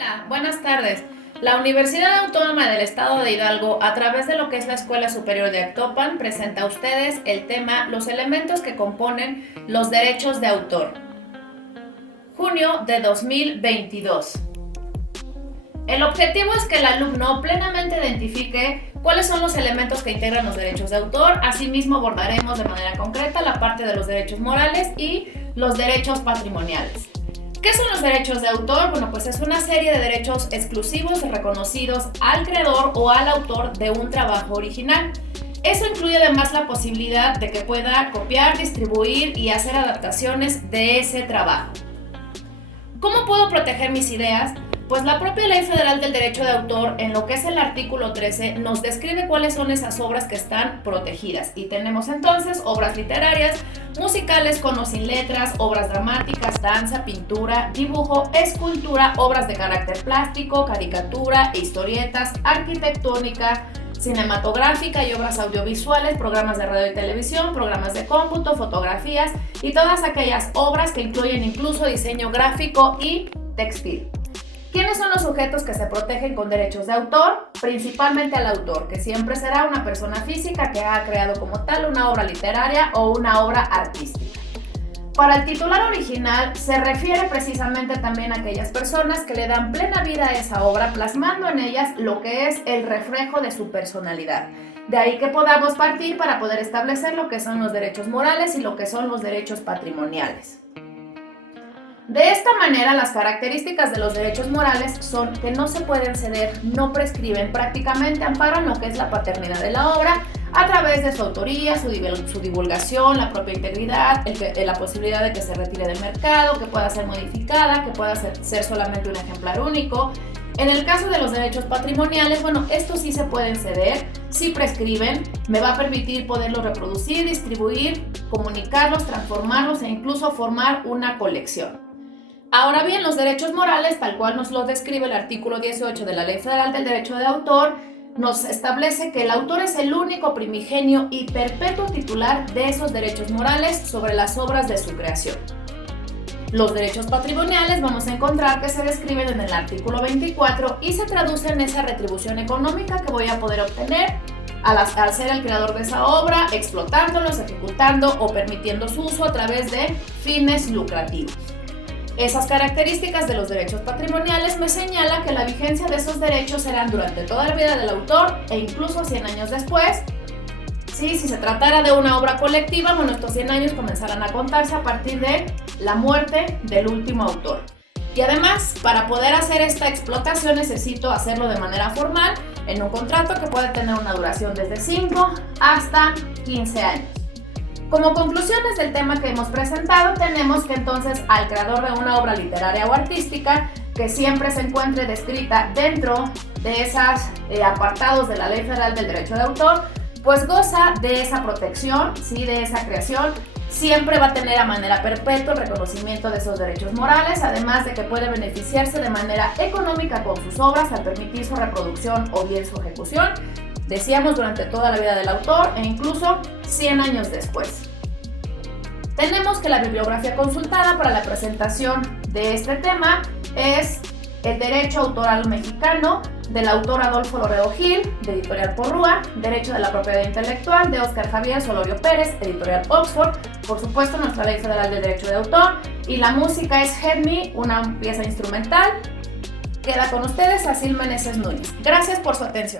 Hola, buenas tardes. La Universidad Autónoma del Estado de Hidalgo, a través de lo que es la Escuela Superior de Actopan, presenta a ustedes el tema Los elementos que componen los derechos de autor. Junio de 2022. El objetivo es que el alumno plenamente identifique cuáles son los elementos que integran los derechos de autor. Asimismo, abordaremos de manera concreta la parte de los derechos morales y los derechos patrimoniales. ¿Qué son los derechos de autor? Bueno, pues es una serie de derechos exclusivos reconocidos al creador o al autor de un trabajo original. Eso incluye además la posibilidad de que pueda copiar, distribuir y hacer adaptaciones de ese trabajo. ¿Cómo puedo proteger mis ideas? Pues la propia Ley Federal del Derecho de Autor, en lo que es el artículo 13, nos describe cuáles son esas obras que están protegidas. Y tenemos entonces obras literarias, musicales con o sin letras, obras dramáticas, danza, pintura, dibujo, escultura, obras de carácter plástico, caricatura, historietas, arquitectónica, cinematográfica y obras audiovisuales, programas de radio y televisión, programas de cómputo, fotografías y todas aquellas obras que incluyen incluso diseño gráfico y textil. ¿Quiénes son los sujetos que se protegen con derechos de autor? Principalmente al autor, que siempre será una persona física que ha creado como tal una obra literaria o una obra artística. Para el titular original se refiere precisamente también a aquellas personas que le dan plena vida a esa obra, plasmando en ellas lo que es el reflejo de su personalidad. De ahí que podamos partir para poder establecer lo que son los derechos morales y lo que son los derechos patrimoniales. De esta manera, las características de los derechos morales son que no se pueden ceder, no prescriben, prácticamente amparan lo que es la paternidad de la obra a través de su autoría, su divulgación, la propia integridad, la posibilidad de que se retire del mercado, que pueda ser modificada, que pueda ser solamente un ejemplar único. En el caso de los derechos patrimoniales, bueno, estos sí se pueden ceder, sí prescriben, me va a permitir poderlos reproducir, distribuir, comunicarlos, transformarlos e incluso formar una colección. Ahora bien, los derechos morales, tal cual nos lo describe el artículo 18 de la Ley Federal del Derecho de Autor, nos establece que el autor es el único primigenio y perpetuo titular de esos derechos morales sobre las obras de su creación. Los derechos patrimoniales vamos a encontrar que se describen en el artículo 24 y se traducen en esa retribución económica que voy a poder obtener al ser el creador de esa obra, explotándolos, ejecutando o permitiendo su uso a través de fines lucrativos. Esas características de los derechos patrimoniales me señalan que la vigencia de esos derechos serán durante toda la vida del autor e incluso 100 años después. Sí, si se tratara de una obra colectiva, bueno, estos 100 años comenzarán a contarse a partir de la muerte del último autor. Y además, para poder hacer esta explotación necesito hacerlo de manera formal en un contrato que puede tener una duración desde 5 hasta 15 años. Como conclusiones del tema que hemos presentado, tenemos que entonces al creador de una obra literaria o artística que siempre se encuentre descrita dentro de esos apartados de la Ley Federal del Derecho de Autor, pues goza de esa protección, ¿sí? De esa creación, siempre va a tener a manera perpetua el reconocimiento de esos derechos morales, además de que puede beneficiarse de manera económica con sus obras al permitir su reproducción o bien su ejecución, decíamos durante toda la vida del autor e incluso 100 años después. Tenemos que la bibliografía consultada para la presentación de este tema es El Derecho Autoral Mexicano, del autor Adolfo Loreo Gil, de Editorial Porrúa, Derecho de la Propiedad Intelectual, de Óscar Javier Solorio Pérez, Editorial Oxford, por supuesto nuestra Ley Federal de Derecho de Autor, y la música es Help Me, una pieza instrumental. Queda con ustedes Acil Meneses Núñez. Gracias por su atención.